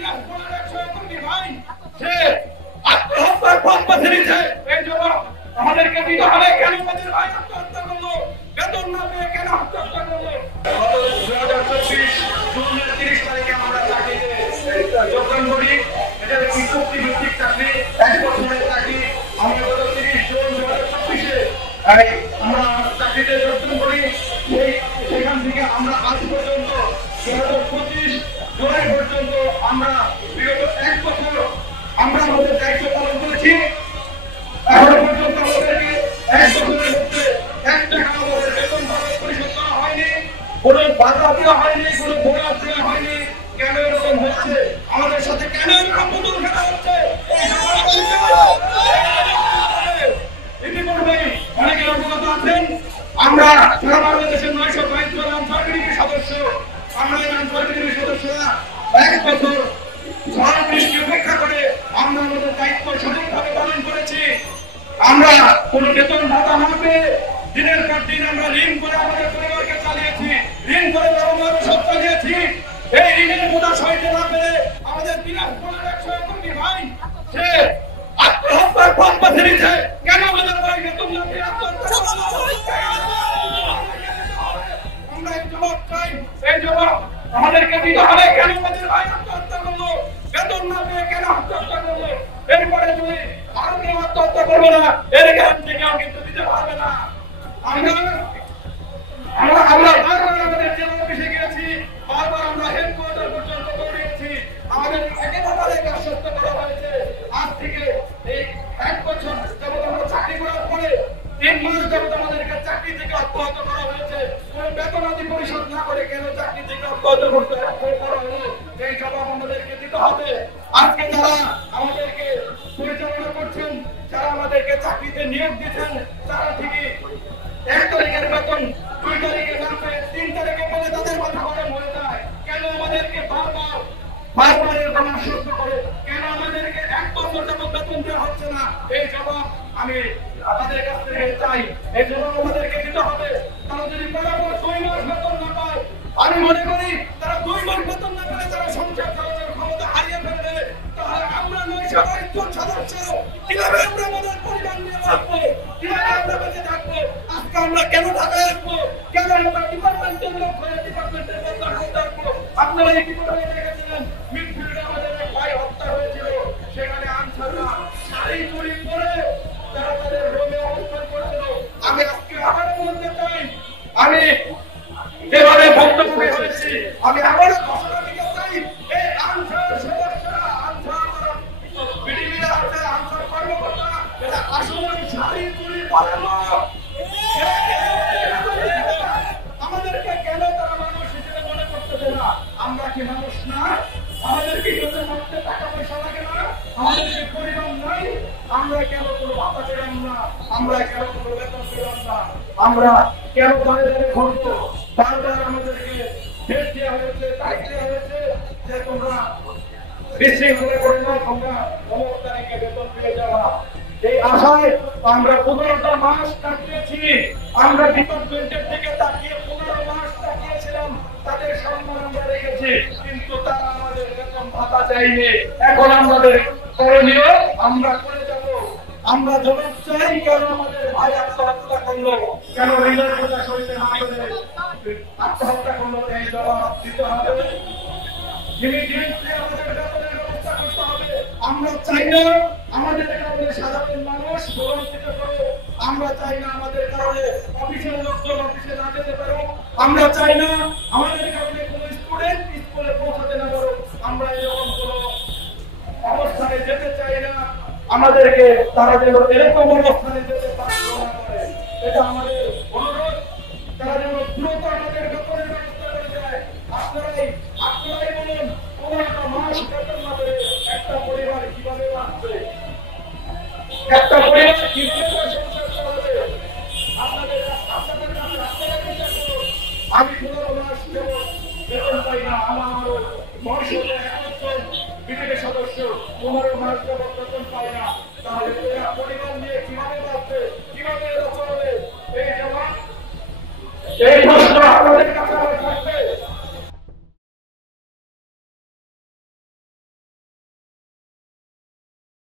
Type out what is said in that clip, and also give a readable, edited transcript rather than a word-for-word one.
দিনাজপুরের এক সহকর্মী ভাই সে আত্মহত্যার পথ বেছে নিয়েছে। এই জন্য আমাদেরকে দিতে হবে কেন আমাদের ভাই আত্মহত্যা করলো, বেতন না পেয়ে কেন আত্মহত্যা করলো। গত 2024 জুনের 30 তারিখে আমরা চাকরিতে যোগদান করি। এটা একটি চুক্তিভিত্তিক চাকরি, 1 বছরের চাকরি। আমি গত 30 জুন 2024 আমরা চাকরিতে যোগদান করি। সেখান থেকে আমরা আজ পর্যন্ত 2025 জুলাই পর্যন্ত আমরা বিগত 1 বছর আমরা আমাদের দায়িত্ব পালন করেছি। এখন পর্যন্ত আমাদেরকে 1 বছরের মধ্যে 1 টাকা আমাদের বেতন পরিশোধ করা হয়নি, কোনো বাধা দেওয়া হয়নি, কোনো বোনাস দেওয়া হয়নি। কেন এরকম হচ্ছে, আমাদের সাথে কেন এরকম বদল খেলা হচ্ছে? ইতিপূর্বে অনেকে অবগত আছেন, আমরা সারা বাংলাদেশের 922 জন আনসার সদস্য। আমরা এই আনসার সদস্যরা 1 বছর ঝড় বৃষ্টি উপেক্ষা করে আমরা আমাদের দায়িত্ব সঠিকভাবে পালন করেছি। আমরা কোন বেতন ভাতা না পেয়ে দিনের পর দিন আমরা ঋণ করে আমাদের পরিবারকে চালিয়েছি, ঋণ করে বাবা-মাকে সব চালিয়েছি। এই ঋণের বোঝা সইতে না পেরে আমাদের দিনাজপুরের এক সহকর্মী ভাই সে আত্মহত্যার পথ বেছে নিয়েছে। কেন আমাদের ভাই বেতন না পেয়ে আত্মহত্যা করলো? আমরা এই জবাব চাই, এই জবাব আমাদেরকে দিতে হবে। কেন আমাদের ভাই আত্মহত্যা করলো, বেতন না পেয়ে কেন আত্মহত্যা করলো? এরপরে যদি আর কেউ আত্মহত্যা করবো না, এর গ্যারান্টি কেউ কিন্তু দিতে পারবে না। আমরা বারবার আমাদের জেলা অফিসে গিয়েছি, বারবার আমরা হেডকোয়ার্টার পর্যন্ত দৌড়িয়েছি। আমাদের একেবারে আশ্বস্ত করা হয়েছে আজ থেকে এই 1 বছর যাবত আমরা চাকরি করার পরে 3 মাস যাবত আমাদেরকে চাকরি থেকে অব্যাহত করা হয়েছে। কোন বেতন আদি পরিশোধ না করে কেন চাকরি থেকে অব্যাহত করতে করা হলো, এই জবাব আমাদেরকে দিতে হবে। আজকে যারা আমাদেরকে পরিচালনা করছেন, যারা আমাদেরকে চাকরিতে নিয়োগ দিচ্ছেন, তারা ঠিকই 1 তারিখের বেতন 2 তারিখে না পেয়ে 3 তারিখে পেলে তাদের মাথা গরম হয়ে যায়। কেন আমাদেরকে বারবার এরকম আশ্বস্ত করে, কেন আমাদেরকে 1 বছর যাবত বেতন দেওয়া হচ্ছে না? এই জবাব আমি আপনাদের কাছ থেকে চাই। এই জবাব আমাদেরকে দিতে হবে। তারা যদি বরাবর 2 মাস বেতন না পায়, আমি মনে করি তারা 2 মাস বেতন না পেলে তারা সংসার চালানোর ক্ষমতা হারিয়ে ফেলবে। তাহলে আমরা 922 জন সদস্য কিভাবে আমরা আমাদের পরিবার নিয়ে বাঁচবো, কিভাবে আমরা বেঁচে থাকবো? আজকে আমরা কেন ঢাকায় আসবো, কেন আমরা ডিপার্টমেন্টের লোক হয়ে ডিপার্টমেন্টের মধ্যে থাকবো? আপনারা ইতিপূর্বে দেখেছিলেন মিডফিল্ডে আমাদের এক ভাই হত্যা হয়েছিল, সেখানে আনসাররা শাড়ি চুরি করে তারা তাদের রোমে অবস্থান করেছিল। আমি আজকে আবারও বলতে চাই, আমি যেভাবে বক্তব্য হয়েছি, আমি আবারও ঘোষণা দিতে চাই, এই আনসার সদস্যরা, আনসার বিডিবির আছে, আনসার কর্মকর্তা, এরা আসলে শাড়ি চুরি করে না। আমাদেরকে কেন তারা মানুষ হিসেবে মনে করতেছে না? আমরা কি মানুষ না? আমাদেরকে কেন মারতে টাকা পয়সা লাগে না? আমাদেরকে পরিবার নাই? আমরা কেন কোনো ভাতা পেলাম না? আমরা কেন কোনো বেতন পেলাম না? আমরা কেন দাঁড়ে দাঁড়ে ঘুরবো? বারবার আমাদেরকে ডেট দেওয়া হয়েছে, তারিখ দেওয়া হয়েছে যে তোমরা বিশৃঙ্খলা করে না, তোমরা অমুক তারিখে বেতন পেয়ে যাওয়া। এই আশায় আমরা 15টা মাস কাটিয়েছি। আমরা ডিপার্টমেন্টের থেকে তাকিয়ে 15 মাস তাকিয়েছিলাম, তাদের সম্মান আমরা রেখেছি, কিন্তু তারা আমাদের বেতন ভাতা চাইনি। এখন আমাদের করণীয় আমরা করে যাব। আমরা জবাব চাই, কেন আমাদের ভাই আত্মহত্যা করলো, কেন ঋণের বোঝা সইতে না পেরে আত্মহত্যা করলো? এই জবাব দিতে হবে। আমরা চাই না আমাদের কারণে সাধারণ মানুষ বঞ্চিত করে, আমরা চাই না আমাদের কারণে অফিসের লোকজন অফিসে না যেতে পারো, আমরা চাই না আমাদের কারণে কোনো স্টুডেন্ট স্কুলে পৌঁছাতে না পারো। আমরা এরকম কোনো অবস্থানে যেতে চাই না। আমাদেরকে তারা যেন এরকম অবস্থানে যেতে বাধ্য না করে, এটা আমাদের অনুরোধ। তারা যেন দ্রুত আমাদের বেতনের ব্যবস্থা করে দেয়। আপনারাই বলুন, 15টা মাস বেতন না পেলে একটা পরিবার কিভাবে বাঁচবে, একটা পরিবার কিভাবে সংসার চালাবে? আমি 15 মাস বেতন পাই না, আমারও পরিষদের 1 বিজেপি সদস্য 15 মাস বেতন পাই না, তাহলে পরিবার নিয়ে কিভাবে বাঁচবে, কিভাবে